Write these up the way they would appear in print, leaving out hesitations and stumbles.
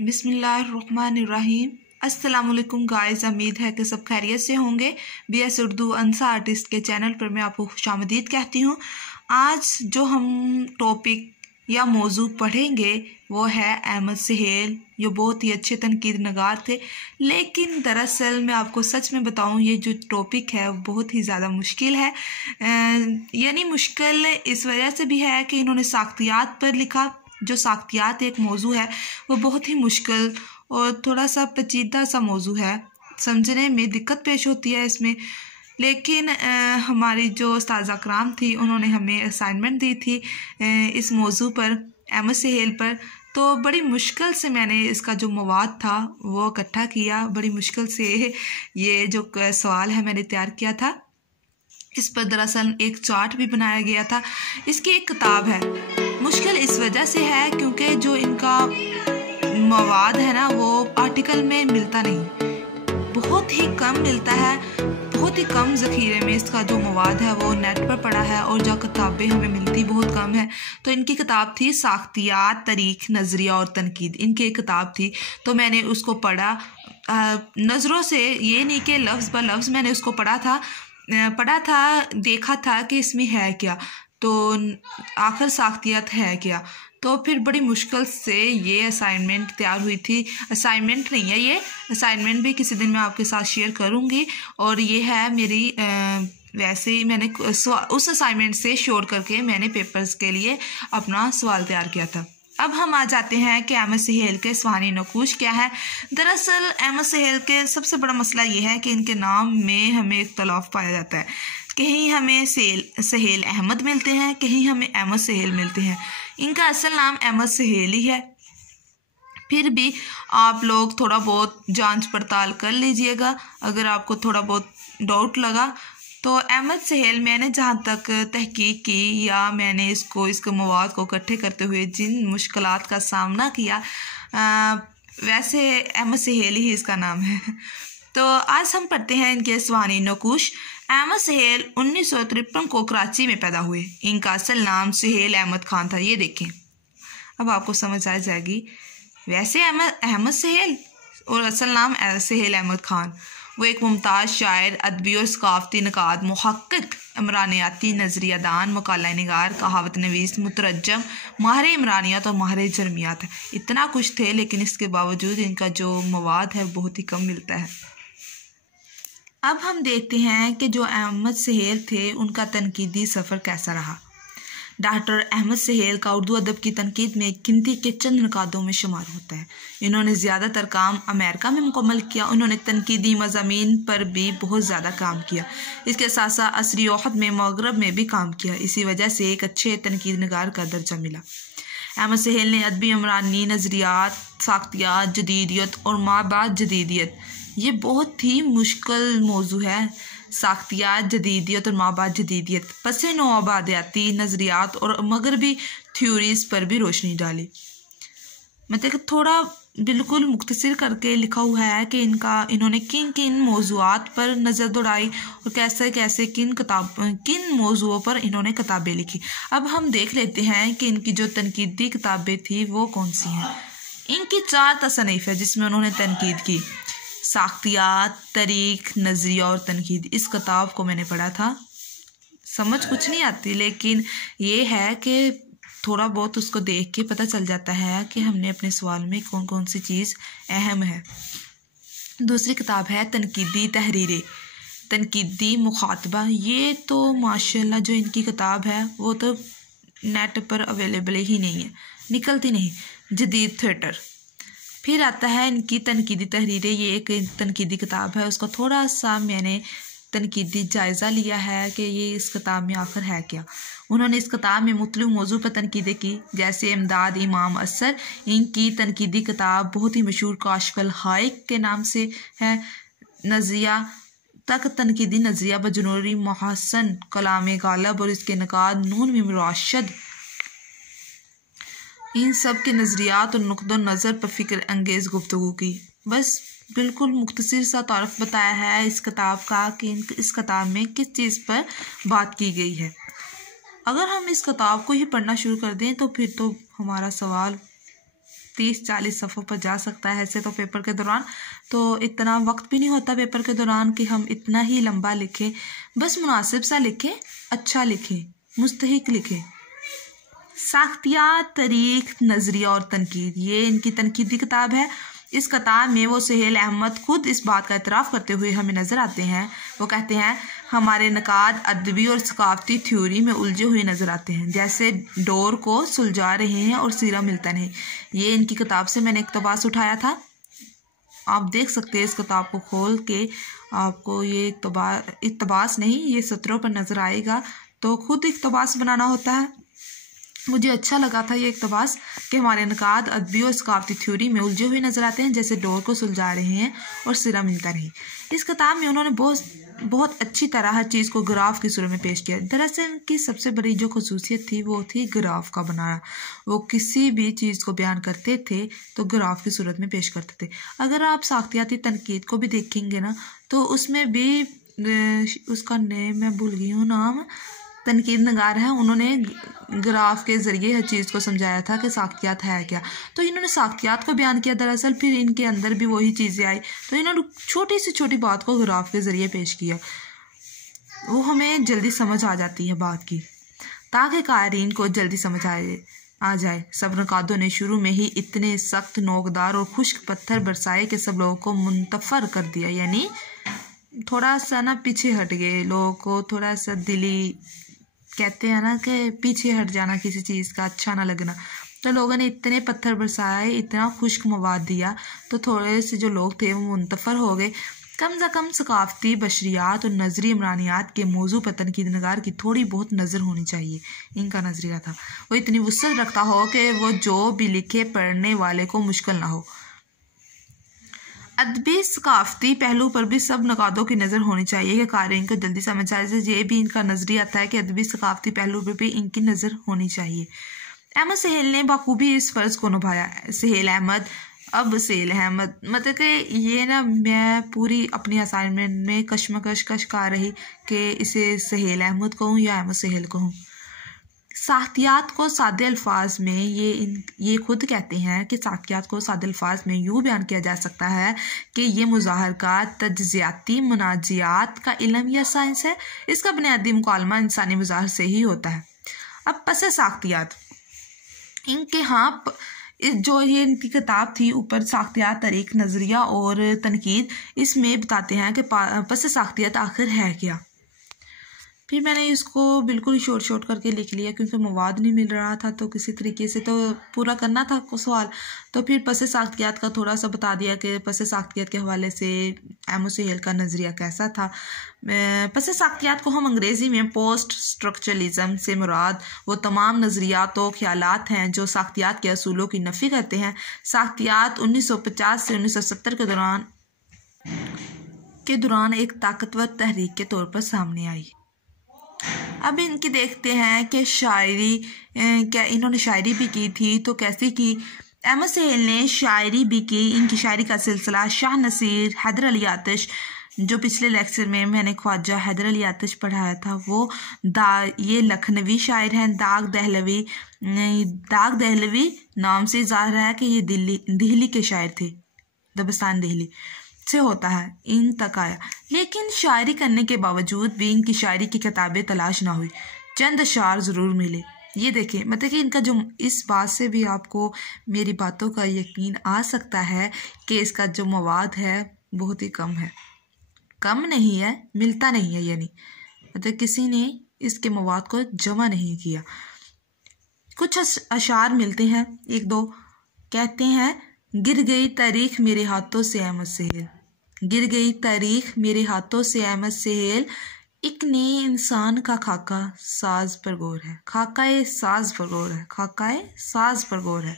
बिस्मिल्लाहिर्रहमानिर्रहीम। अस्सलामुअलैकुम गाइस, उम्मीद है कि सब खैरियत से होंगे। BS उर्दू अंसा आर्टिस्ट के चैनल पर मैं आपको खुशामदीद कहती हूँ। आज जो हम टॉपिक या मौजू पढ़ेंगे वो है अहमद सहेल, जो बहुत ही अच्छे तनकीद नगार थे। लेकिन दरअसल मैं आपको सच में बताऊं, ये जो टॉपिक है वो बहुत ही ज़्यादा मुश्किल है। यानी मुश्किल इस वजह से भी है कि इन्होंने साख्तियात पर लिखा। जो साख्तियात एक मौजू है वो बहुत ही मुश्किल और थोड़ा सा पेचीदा सा मौजू है, समझने में दिक्कत पेश होती है इसमें। लेकिन हमारी जो उस्ताज़ा कराम थी उन्होंने हमें असाइनमेंट दी थी इस मौजू पर, अहमद सहेल पर। तो बड़ी मुश्किल से मैंने इसका जो मवाद था वो इकट्ठा किया। बड़ी मुश्किल से ये जो सवाल है मैंने तैयार किया था। इस पर दरअसल एक चार्ट भी बनाया गया था। इसकी एक किताब है। मुश्किल इस वजह से है क्योंकि जो इनका मवाद है ना वो आर्टिकल में मिलता नहीं, बहुत ही कम मिलता है। बहुत ही कम ज़ख़ीरे में इसका जो मवाद है वो नेट पर पड़ा है, और जो किताबें हमें मिलती बहुत कम है। तो इनकी किताब थी साख्तियात, तारीख, नज़रिया और तनकीद। इनकी एक किताब थी, तो मैंने उसको पढ़ा नज़रों से, ये नहीं कि लफ्ज़ ब लफ्ज़ मैंने उसको पढ़ा था, देखा था कि इसमें है क्या, तो आखिर साख्तियात है क्या। तो फिर बड़ी मुश्किल से ये असाइनमेंट तैयार हुई थी। असाइनमेंट नहीं है ये, असाइनमेंट भी किसी दिन मैं आपके साथ शेयर करूँगी। और ये है मेरी वैसे ही मैंने उस असाइनमेंट से शोर करके मैंने पेपर्स के लिए अपना सवाल तैयार किया था। अब हम आ जाते हैं कि अहमद सहेल के स्वानी नकूश क्या है। दरअसल अहमद सहेल के सबसे बड़ा मसला ये है कि इनके नाम में हमें इख्तलाफ पाया जाता है। कहीं हमें सहेल अहमद मिलते हैं, कहीं हमें अहमद सहेल मिलते हैं। इनका असल नाम अहमद सहेल ही है। फिर भी आप लोग थोड़ा बहुत जांच पड़ताल कर लीजिएगा अगर आपको थोड़ा बहुत डाउट लगा। तो अहमद सहेल, मैंने जहाँ तक तहकीक की या मैंने इसके मवाद को इकट्ठे करते हुए जिन मुश्किलात का सामना किया, वैसे अहमद सहेल ही इसका नाम है। तो आज हम पढ़ते हैं इनके स्वानी नकूश। अहमद सहेल 1953 को कराची में पैदा हुए। इनका असल नाम सहेल अहमद खान था। ये देखें, अब आपको समझ आ जाएगी। वैसे अहमद सहेल और असल नाम सहेल अहमद खान। वो एक मुमताज़ शायर, अदबी और सकाफ़ती नक़ाद, मुहक्किक, इमरानियाती, नज़रियादान, मकाला निगार, कहावत नवीस, मुतरजम, माहिर इमरानियात और माहिर जर्मियात है। इतना कुछ थे, लेकिन इसके बावजूद इनका जो मवाद है बहुत ही कम मिलता है। अब हम देखते हैं कि जो अहमद सहेल थे उनका तनकीदी सफ़र कैसा रहा। डॉक्टर अहमद सहेल का उर्दू अदब की तनकीद में गिनती के चंद नकादों में शुमार होता है। इन्होंने ज़्यादातर काम अमेरिका में मुकम्मल किया। उन्होंने तनकीदी मज़ामीन पर भी बहुत ज़्यादा काम किया। इसके साथ साथ असरी औहद में, मगरब में भी काम किया। इसी वजह से एक अच्छे तनकीद नगार का दर्जा मिला। अहमद सहेल ने अदबी इमरानी, नज़रियात, साख्तियात, जदीदियत और माबाद जदीदियत, ये बहुत ही मुश्किल मौजू है। साख्तियात, जदीदियत और माबाद जदीदियत, पस नौआबादियाती नज़रियात और मगरबी थ्योरीज़ पर भी रोशनी डाली। मतलब थोड़ा बिल्कुल मुख्तसर करके लिखा हुआ है कि इन्होंने किन किन मौज़ूआत पर नज़र दौड़ाई और कैसे कैसे किन मौज़ुओं पर इन्होंने किताबें लिखी। अब हम देख लेते हैं कि इनकी जो तनकीदी किताबें थी वो कौन सी हैं। इनकी 4 तसनीफ़ है जिसमें उन्होंने तनकीद की। साख्तियात, तारीख, नज़रिया और तनकीद। इस किताब को मैंने पढ़ा था, समझ कुछ नहीं आती, लेकिन ये है कि थोड़ा बहुत उसको देख के पता चल जाता है कि हमने अपने सवाल में कौन कौन सी चीज़ अहम है। दूसरी किताब है तनकीदी तहरीरें, तनकीदी मुखातबा। ये तो माशाल्लाह जो इनकी किताब है वो तो नेट पर अवेलेबल ही नहीं है, निकलती नहीं। जदीद थिएटर। फिर आता है इनकी तनकीदी तहरीरें। ये एक तनकीदी किताब है, उसका थोड़ा सा मैंने तनकीदी जायज़ा लिया है कि ये इस किताब में आखिर है क्या। उन्होंने इस किताब में मुख्तलिफ मौजू पर तनकीदें की, जैसे इमदाद इमाम असर। इनकी तनकीदी किताब बहुत ही मशहूर काशफल हाइक के नाम से है। नज़रिया तक तनकीदी नज़रिया बजनूरी मोहसन, कलाम गालब और इसके नकाद नून में राशिद, इन सब के नज़रियात और नुक्ता नज़र पर फ़िक्र अंगेज़ गुफ्तगू की। बस बिल्कुल मुख्तसर सा तारफ़ बताया है इस किताब का कि इस किताब में किस चीज़ पर बात की गई है। अगर हम इस किताब को ही पढ़ना शुरू कर दें तो फिर तो हमारा सवाल 30-40 सफ़ों पर जा सकता है ऐसे तो पेपर के दौरान। तो इतना वक्त भी नहीं होता पेपर के दौरान कि हम इतना ही लंबा लिखें, बस मुनासिब सा लिखें, अच्छा लिखें, मुस्तहिक लिखें। साख्तियात, तारीख, नज़रिया और तनकीद, ये इनकी तनकीदी किताब है। इस किताब में वो सुहेल अहमद खुद इस बात का एतराफ़ करते हुए हमें नज़र आते हैं। वो कहते हैं हमारे नकाद अदबी और सकाफ़ती थ्योरी में उलझे हुए नज़र आते हैं, जैसे डोर को सुलझा रहे हैं और सिरा मिलता नहीं। ये इनकी किताब से मैंने इक़्तिबास उठाया था। आप देख सकते हैं इस किताब को खोल के, आपको ये इक़्तिबास नहीं, ये सत्रों पर नज़र आएगा। तो खुद इक़्तिबास बनाना होता है। मुझे अच्छा लगा था ये इक़्तिबास कि हमारे नकाद अदबी और सकाफ़ती थ्योरी में उलझे हुए नज़र आते हैं, जैसे डोर को सुलझा रहे हैं और सिरा मिलता नहीं। इस किताब में उन्होंने बहुत अच्छी तरह हर चीज़ को ग्राफ की सूरत में पेश किया। दरअसल इनकी सबसे बड़ी जो खसूसियत थी वो थी ग्राफ का बनाना। वो किसी भी चीज़ को बयान करते थे तो ग्राफ की सूरत में पेश करते थे। अगर आप साख्तियाती तनकीद को भी देखेंगे ना, तो उसमें भी उसका नेम मैं भूल गई हूँ, नाम तनकीद नगार है, उन्होंने ग्राफ के ज़रिए हर चीज़ को समझाया था कि साख्तियात है क्या। तो इन्होंने साख्तियात को बयान किया दरअसल, फिर इनके अंदर भी वही चीज़ें आई, तो इन्होंने छोटी से छोटी बात को ग्राफ के ज़रिए पेश किया। वो हमें जल्दी समझ आ जाती है बात की, ताकि क़ारीन को जल्दी समझ आ जाए। सब नकादों ने शुरू में ही इतने सख्त, नोकदार और खुश्क पत्थर बरसाए कि सब लोगों को मुंतफर कर दिया, यानी थोड़ा सा ना पीछे हट गए। लोगों को थोड़ा सा दिली कहते हैं ना कि पीछे हट जाना किसी चीज़ का, अच्छा ना लगना। तो लोगों ने इतने पत्थर बरसाए, इतना खुश्क मवाद दिया, तो थोड़े से जो लोग थे वो मुंतफर हो गए। कम से कम सकाफ़ती, बशरियात और नज़री इमरानियात के मौजू पर तनकीद नगार की थोड़ी बहुत नज़र होनी चाहिए। इनका नज़रिया था वो इतनी वुसअत रखता हो कि वो जो भी लिखे पढ़ने वाले को मुश्किल ना हो। अदबी सकाफ़ती पहलू पर भी सब नकादों की नज़र होनी चाहिए कि क़ारीन को जल्दी समझ आए। ये भी इनका नज़रिया था कि अदबी सकाफ़ती पहलू पर भी इनकी नज़र होनी चाहिए। अहमद सहेल ने बखूबी इस फ़र्ज़ को निभाया। सहेल अहमद मतलब कि ये ना, मैं पूरी अपनी असाइनमेंट में कश्मकश का रही कि इसे सहेल अहमद कहूँ या अहमद सहेल कहूँ। साख्तियात को सादे अल्फाज में ये खुद कहते हैं कि साख्तियात को सादे अल्फाज में यूँ बयान किया जा सकता है कि ये मुज़ाहर का तज्ज़ियाती मुनाजियात का इल्म या साइंस है। इसका बुनियादी मुकालमा इंसानी मुज़ाहर से ही होता है। अब पस साख्तियात, इनके यहाँ जो ये इनकी किताब थी ऊपर, साख्तियात, तारीख, नज़रिया और तनकीद, इसमें बताते हैं कि पस साख्तियात आखिर है क्या। फिर मैंने इसको बिल्कुल शॉर्ट करके लिख लिया क्योंकि मवाद नहीं मिल रहा था, तो किसी तरीके से तो पूरा करना था सवाल। तो फिर पस साख्तियात का थोड़ा सा बता दिया कि पस साख्तियात के हवाले से अहमद सहेल का नज़रिया कैसा था। पस साख्तियात को हम अंग्रेज़ी में पोस्ट स्ट्रक्चरलिज्म से मुराद वो तमाम नज़रियात और ख्यालात हैं जो साख्तियात के असूलों की नफ़ी करते हैं। साख्तियात 1950 से 1970 के दौरान एक ताकतवर तहरीक के तौर पर सामने आई। अब इनकी देखते हैं कि शायरी, क्या इन्होंने शायरी भी की थी, तो कैसी की। अहमद सहेल ने शायरी भी की। इनकी शायरी का सिलसिला शाह नसीर, हैदर अली आतिश, जो पिछले लेक्चर में मैंने ख्वाजा हैदर अली आतिश पढ़ाया था, वो ये लखनवी शायर हैं। दाग दहलवी नाम से ज़ाहिर है कि ये दिल्ली के शायर थे, दबस्तान दिल्ली से होता है, इन तक आया। लेकिन शायरी करने के बावजूद भी इनकी शायरी की किताबें तलाश ना हुई। चंद अशार ज़रूर मिले। ये देखें, मतलब कि इनका जो, इस बात से भी आपको मेरी बातों का यकीन आ सकता है कि इसका जो मवाद है बहुत ही कम है। कम नहीं है, मिलता नहीं है, यानी मतलब किसी ने इसके मवाद को जमा नहीं किया। कुछ अशार मिलते हैं, एक दो। कहते हैं, गिर गई तारीख मेरे हाथों से अहमद सहेल, गिर गई तारीख मेरे हाथों से अहमद सहेल, एक नए इंसान का खाका साज पर गौर है, खाकाए साज पर गौर है, खाकाए साज पर गौर है।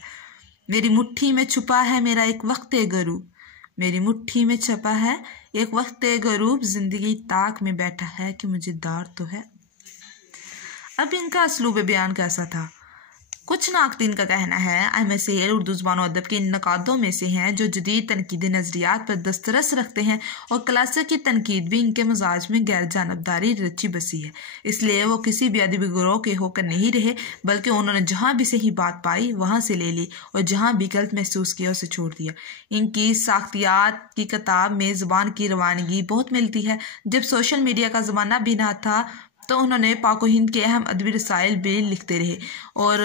मेरी मुट्ठी में छुपा है मेरा एक वक्त गरूब, मेरी मुट्ठी में छुपा है एक वक्त गरूब, जिंदगी ताक में बैठा है कि मुझे दार तो है। अब इनका असलूब बयान कैसा था। कुछ नाक़दीन का कहना है अहमद सहेल उर्दू ज़बान और अदब के इन नक़ादों में से हैं जो जदीद तनकीदी नज़रियात पर दस्तरस रखते हैं और क्लासिक की तनकीद भी इनके मजाज में गैर जानबदारी रची बसी है। इसलिए वो किसी भी अदबी गिरोह के होकर नहीं रहे, बल्कि उन्होंने जहाँ भी सही बात पाई वहाँ से ले ली और जहाँ भी गलत महसूस किया उसे छोड़ दिया। इनकी साख्तियात की किताब में ज़बान की रवानगी बहुत मिलती है। जब सोशल मीडिया का ज़माना भी ना था तो उन्होंने पाक हिंद के अहम अदबी रसाइल भी लिखते रहे और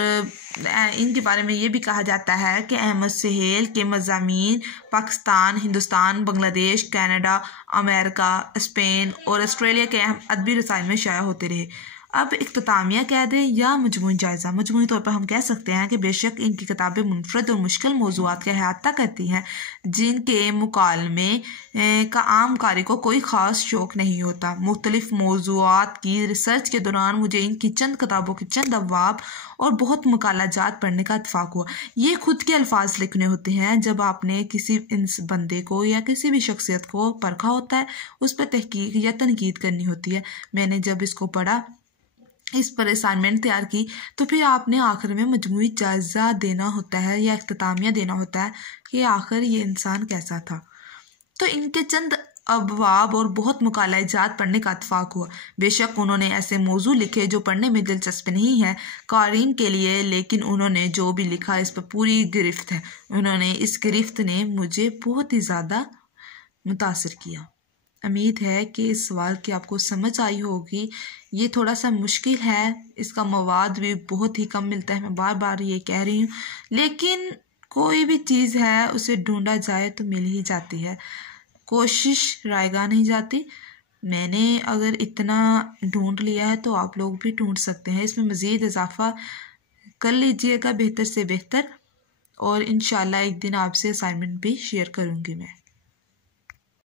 इनके बारे में ये भी कहा जाता है कि अहमद सहेल के मज़ामीन Pakistan, Hindustan, Bangladesh, Canada, America, Spain और ऑस्ट्रेलिया के अहम अदबी रसाइल में शाया होते रहे। अब इख्तितामिया कह दें या मजमूई जायज़ा, मजमूई तौर पर हम कह सकते हैं कि बेशक इनकी किताबें मुनफरद और मुश्किल मौज़ूआत का अहाता करती हैं जिनके मुकालमे का आम कारी को कोई ख़ास शौक़ नहीं होता। मुख्तलिफ मौज़ूआत की रिसर्च के दौरान मुझे इनकी चंद किताबों के चंद अबवाब और बहुत मकालाजात पढ़ने का इत्फाक हुआ। ये खुद के अल्फाज लिखने होते हैं। जब आपने किसी इस बंदे को या किसी भी शख्सियत को परखा होता है, उस पर तहकीक या तनकीद करनी होती है। मैंने जब इसको पढ़ा, इस पर असाइनमेंट तैयार की, तो फिर आपने आखिर में मजमूई जायज़ा देना होता है या इख्तितामिया देना होता है कि आखिर ये इंसान कैसा था। तो इनके चंद अबवाब और बहुत मुकालाजात पढ़ने का इत्फाक हुआ। बेशक उन्होंने ऐसे मौजू लिखे जो पढ़ने में दिलचस्प नहीं है क़ारीन के लिए, लेकिन उन्होंने जो भी लिखा इस पर पूरी गिरफ्त है। उन्होंने इस गिरफ्त ने मुझे बहुत ही ज़्यादा मुतासिर किया। उम्मीद है कि इस सवाल की आपको समझ आई होगी। ये थोड़ा सा मुश्किल है, इसका मवाद भी बहुत ही कम मिलता है, मैं बार बार ये कह रही हूँ, लेकिन कोई भी चीज़ है उसे ढूंढा जाए तो मिल ही जाती है, कोशिश रायगा नहीं जाती। मैंने अगर इतना ढूंढ लिया है तो आप लोग भी ढूंढ सकते हैं। इसमें मज़ीद इजाफ़ा कर लीजिएगा बेहतर से बेहतर, और इंशाल्लाह एक दिन आपसे असाइनमेंट भी शेयर करूँगी मैं।